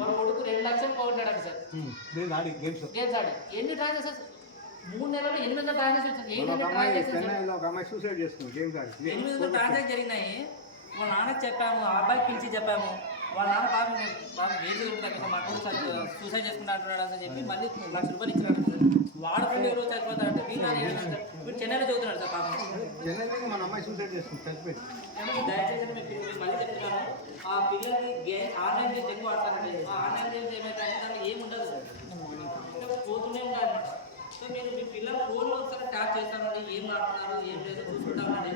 వాళ్ళ కొడుకు 2 లక్షలు పోగొట్టాడు సార్. గేమ్స్ ఆడి ఎన్ని ట్రాన్సాక్షన్స్ 3 నెలల్లో 800 ట్రాన్సాక్షన్స్ 800 ట్రాన్సాక్షన్స్ ఒక అమ్మాయి సూసైడ్ చేసుకుంది గేమ్స్ ఆడి. 800 ట్రాన్సాక్షన్ జరిగినాయి. వాళ్ళ నాన్నకి చెప్పాము, ఆ అబ్బాయికి పిలిచి చెప్పాము. వాళ్ళ నాన్న బాగా ఏది ఉంటుంది మా కొడుకు సూసైడ్ చేసుకుంటా అంటున్నాడు అని చెప్పి మళ్ళీ ₹1,00,000 ఇచ్చినాడు సార్. వాడు 2 రోజు చనిపోతాడంటే వీళ్ళు చెన్నైలో చదువుతున్నాడు సార్ పాపం. చెన్నైలో మన అమ్మాయి సూసైడ్ చేసుకుంది చనిపోయింది. దయచేసి మీకు మళ్ళీ చెప్తున్నాను, ఆ పిల్లలకి ఆన్లైన్ గేమ్స్ ఎక్కువ ఆడతారండి. ఆ ఆన్లైన్ గేమ్స్ ఏమైతే ఏముండదు సార్, పోతూనే ఉండాలి. సో మీరు మీ పిల్లలు ఫోన్లో ఒకసారి ట్యాప్ చేస్తానండి, ఏం ఆడుతున్నారు ఏం లేదు చూసుకుంటామండి.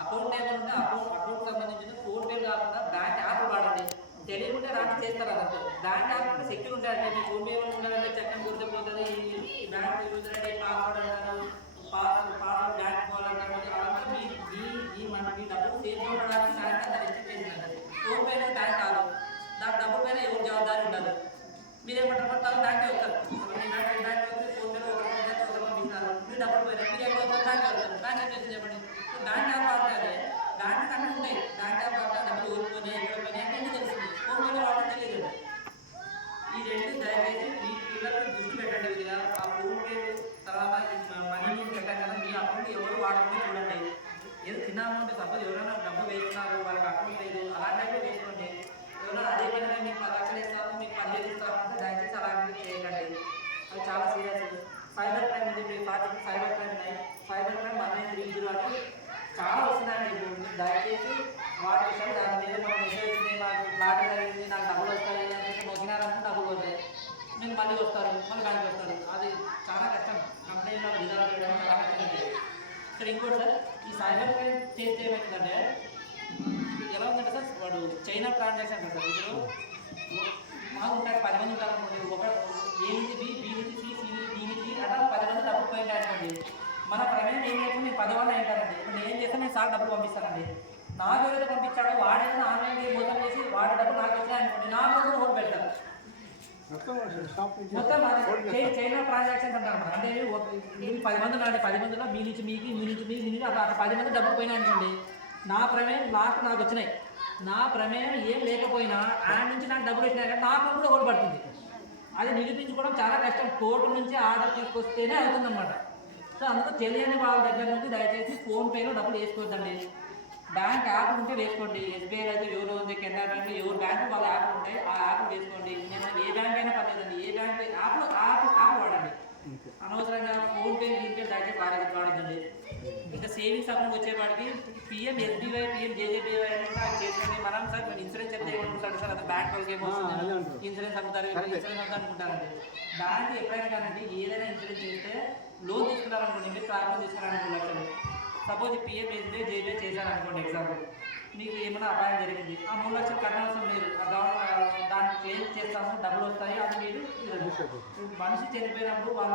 అకౌంట్ ఏమైనా ఉంటే అకౌంట్ సంబంధించిన ఫోన్పే కాకుండా బ్యాంక్ యాప్ వాడండి. తెలియకుంటే రాంటి చేస్తారు అన్నట్టు. బ్యాంక్ యాప్ కూడా సెక్యూర్ ఉంటాయండి. మీ ఫోన్పే ఏమైనా ఉండాలంటే చక్కని గుర్తు పోతుంది. ఈ బ్యాంక్ యూజర్ ఐడి పాస్వర్డ్ అంటారు, పాస్వర్డ్ బ్యాంక్ పోవాలంటారు. అలాంటి మీ డబ్బులు సేఫ్ ఉండడానికి బ్యాంక్ అంతా రిజిస్టర్ చేసిందండి. ఫోన్పే అనేది బ్యాంక్ కాదు, దాని డబ్బు పైన ఎవరు జవాబాదారి ఉండదు. మీరేమంటారు బ్యాంకే వస్తారు. బ్యాంక్ వస్తే ఫోన్పేలో ఒకరు పంపిస్తున్నారు, మీరు డబ్బులు పోయినారు, మీరు ఎక్కడ వస్తారు బ్యాంక్ వస్తారు. బ్యాంక్ ఏం చేసి చెప్పండి. బ్యాంక్ యాప్ వాడతారు, బ్యాంక్ అన్నీ ఉంటాయి. బ్యాంక్ యాప్ వాడతారు, డబ్బులు ఊరుకొని ఎక్కడ పోయినాయి అన్నీ తెలుస్తుంది. ఫోన్పేలో వాడటం తెలియదు. ఈ రెండు దయచేసి మీ పిల్లలకు దృష్టి పెట్టండి. విధిగా ఆ ఫోన్పే తర్వాత మనీని పెట్టాం కదా, మీ అకౌంట్ ఎవరు వాడుకుంటే చూడండి. ఏదో చిన్న అమౌంట్ సపోజ్ ఎవరైనా డబ్బు వేస్తున్నారు, వాళ్ళకి అకౌంట్ లేదు, అలాంటి టైంలో వేసుకోండి. ఎవరైనా అదే విధంగా మీకు 10 లక్షలు ఇస్తాము, మీకు 10,000 ఇస్తామంటే దయచేసి అలాంటివి చేయకండి. అది చాలా సీరియస్. సైబర్ క్రైమ్ ఉంది, మీరు పార్టీ సైబర్ క్రైమ్ ఉన్నాయి. సైబర్ క్రైమ్ 1930 అంటే చాలా వస్తున్నాయండి. ఇప్పుడు దయచేసి వాటి విషయాలు దాని మీద మనం మెసేజ్ నాకు ఫ్లాట్ జరిగింది, నాకు డబ్బులు వస్తాయి అని మొగినారంటే డబ్బులు వస్తాయి, మీరు మళ్ళీ వస్తారు, మళ్ళీ బ్యాంక్ వస్తారు. అది చాలా కష్టం. కంప్లైంట్లో రిజాల్వ్ చేయడం చాలా కష్టం. ఇక్కడ ఇంకోటి సార్, ఈ సైబర్ క్రైమ్ చేస్తే ఏమవుతుందంటే ఎలా ఉందంటే సార్, వాడు చైనా ట్రాన్సాక్షన్ సార్. ఇప్పుడు మాకు ఉంటాడు 10 మంది ఉంటారు అనుకోండి, ఒక ఏ నుంచి బి, బి నుంచి సి, సి నుంచి డి నుంచి అట్లా 10 మంది డబ్బులు పోయింది అనుకోండి. మన ప్రమేయం ఏం లేకుండా నేను 10 వాళ్ళు అయింటారండి. ఇప్పుడు నేను ఏం చేస్తాను, నేను సార్ డబ్బులు పంపిస్తానండి. నాకు ఎవరైతే పంపించాడో వాడైనా ఆన్లైన్ మోసం చేసి వాడి డబ్బులు నాకు వచ్చినాయి అనుకోండి, నా డబ్బులు ఓటు పెడతారు. మొత్తం చైనా ట్రాన్సాక్షన్స్ అంటారు. అంటే 10 మంది ఉన్నారండి, 10 మందిలో మీ నుంచి మీకు, మీ నుంచి మీ నుంచి అట్లా 10 మంది డబ్బులు పోయినాయి అనుకోండి, నా ప్రమేయం నాకు వచ్చినాయి. నా ప్రమేయం ఏం లేకపోయినా ఆయన నుంచి నాకు డబ్బులు వచ్చినాయి కానీ నాకు కూడా ఓటు పడుతుంది. అది నిరూపించుకోవడం చాలా కష్టం. కోర్టు నుంచి ఆర్డర్ తీసుకొస్తేనే అవుతుందన్నమాట. సో అందుకు తెలియని వాళ్ళ దగ్గర నుంచి దయచేసి ఫోన్పేలో డబ్బులు వేసుకోవద్దండి. బ్యాంక్ యాప్ ఉంటే వేసుకోండి. ఎస్బీఐ అయితే ఎవరు ఉంది, కెనరా బ్యాంక్ ఎవరు బ్యాంకు వాళ్ళ యాప్ ఉంటే ఆ యాప్ వేసుకోండి. ఏ బ్యాంక్ అయినా పర్లేదండి, ఏ బ్యాంక్ యాప్ వాడండి. అనవసరంగా ఫోన్పే లింక్ దయచేసి వాడద్దండి. ఇంకా సేవింగ్స్ అకౌంట్ వచ్చేవాడికి పిఎం ఎస్బీఐ, పిఎం జేజేబీఐ అనేది చేసుకోండి. మనం సార్ మీరు ఇన్సూరెన్స్ చెప్తే ఏమనుకుంటారు సార్, అది బ్యాంక్ వాళ్ళకి ఏమవుతుంది, ఇన్సూరెన్స్ అమ్ముతారు, ఇన్సూరెన్స్ అవుతా అనుకుంటారండి. బ్యాంక్ ఎప్పుడైనా కానండి ఏదైనా ఇన్సూరెన్స్ చేస్తే లోన్ తీసుకున్నారనుకోండి, మీరు ప్రాబ్లం తీసుకున్నారనుకోండి, లక్షలు సపోజ్ పిఎం ఎస్బీఐ జేబీఐ చేశారనుకోండి, ఎగ్జాంపుల్ మీకు ఏమైనా అపాయం జరిగింది, ఆ 3 లక్షలు కట్టవలసిన లేదు, దాన్ని క్లెయిమ్ చేస్తాము, డబ్బులు వస్తాయి. అది మీరు మనిషి చనిపోయినప్పుడు వాళ్ళ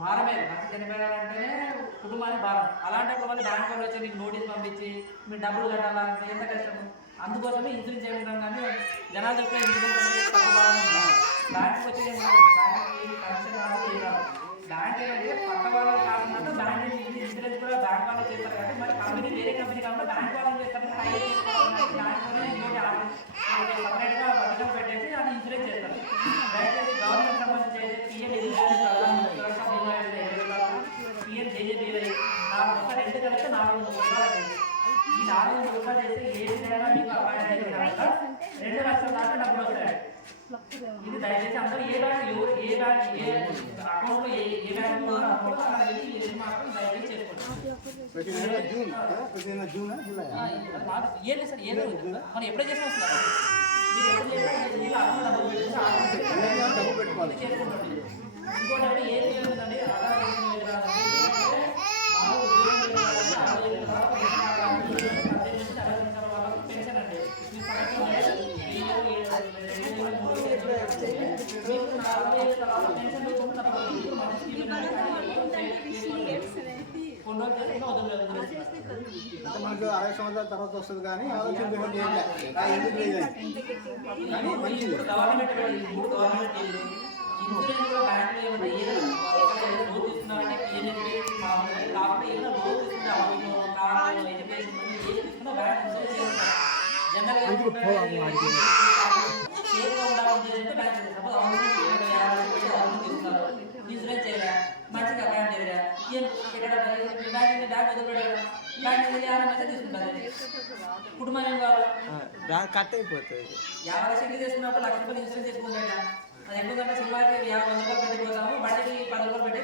భారమే. మనిషి చనిపోయారంటేనే కుటుంబానికి భారం. అలాంటప్పుడు వాళ్ళు బ్యాంక్ వాళ్ళు వచ్చి మీకు నోటీస్ పంపించి మీరు డబ్బులు కట్టాలంటే ఎంత కష్టం. అందుకోసమే ఇన్సూరెన్స్ చేయడం. కానీ జనాలు చెప్పే ఇన్సూరెన్స్ అనేది తక్కువ భారం. బ్యాంక్కి వచ్చేది బ్యాంక్కి కమిషన్ రాదు, ఏం రాదు. బ్యాంక్ ఏంటంటే పక్క వాళ్ళు కాకుండా బ్యాంక్ ఇన్సూరెన్స్ కూడా బ్యాంక్ వాళ్ళు చేస్తారు. కాబట్టి మరి కంపెనీ వేరే కంపెనీ కాకుండా బ్యాంక్ వాళ్ళు చేస్తారు. సపరేట్గా బడ్జెట్ పెట్టేసి అది ఇన్సూరెన్స్ చేస్తారు. దయచేసి గవర్నమెంట్ సంబంధించి పిఎం పిఎం జేజేబీవై 2 కలిస్తే ₹400. ఈ ₹400 చేస్తే ఏ విధంగా మీకు అపాయం జరిగిన 2 లక్షల దాకా డబ్బులు వస్తాయి. ఇది దయచేసి అందరూ ఏ బ్యాంక్ ఏ అకౌంట్లో ఏ బ్యాంక్ అకౌంట్లో అలా వెళ్ళి ఇది మాత్రం దయచేసి చేసుకోండి. సార్ ఏదో మనం ఎప్పుడే చేసిన వస్తున్నారు, మీరు ఎప్పుడు చేసినా డబ్బు పెట్టుకోవాలి చేసుకోండి. ఇంకోటి ఏం చేయాలండి, పెన్షన్ అండి మనకు 60 సంవత్సరాల తర్వాత వస్తుంది కానీ ఆలోచన జనరల్గా బ్యాగ్ వదిలిపెట్టారు బ్యాగ్ మీద 50 లక్షలు తీసుకుంటారు కుటుంబం ఏం కావాలి కట్ అయిపోతుంది 50 లక్షలు తీసుకున్నప్పుడు 1 లక్ష రూపాయలు ఇన్సూరెన్స్ చేసుకుంటాడు అది ఎక్కువ సినిమాకి 50 రూపాయలు పెట్టిపోతాము బండికి 10 రూపాయలు పెట్టి